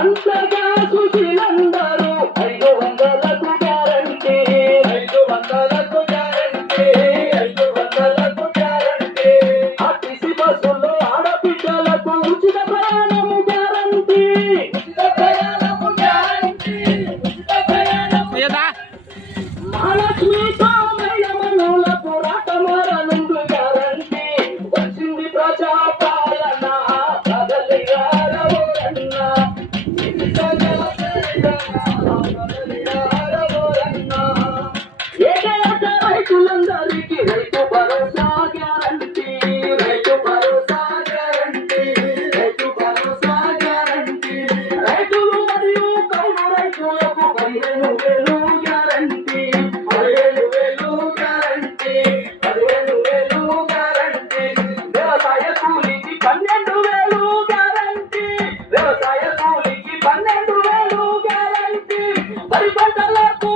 అంతగా సుశీలందరూ 500కు guarantee 500కు guarantee 500కు guarantee RTC బస్సుల్లో ఆడబిడ్డలకు ఉచిత ప్రయాణము గ్యారంటీ ఉచిత ప్రయాణము గ్యారంటీ ఉచిత ప్రయాణము మహాలక్ష్మి కామయ్య మనుల పోరాటమరనుండు గ్యారంటీ వచ్చింది ప్రజాపాలన కదలియారవోరన్న ఏకైక రైతులందరికీ Rythu Bharosa guarantee Rythu Bharosa guarantee Rythu Bharosa guarantee రైతులు మరియు కౌలు రైతులకు 15,000 గ్యారంటీ 15,000 గ్యారంటీ 15,000 గ్యారంటీ వ్యవసాయ కూలికి 12,000 గ్యారంటీ వ్యవసాయ కూలికి 12,000 గ్యారంటీ వరి పంటలకు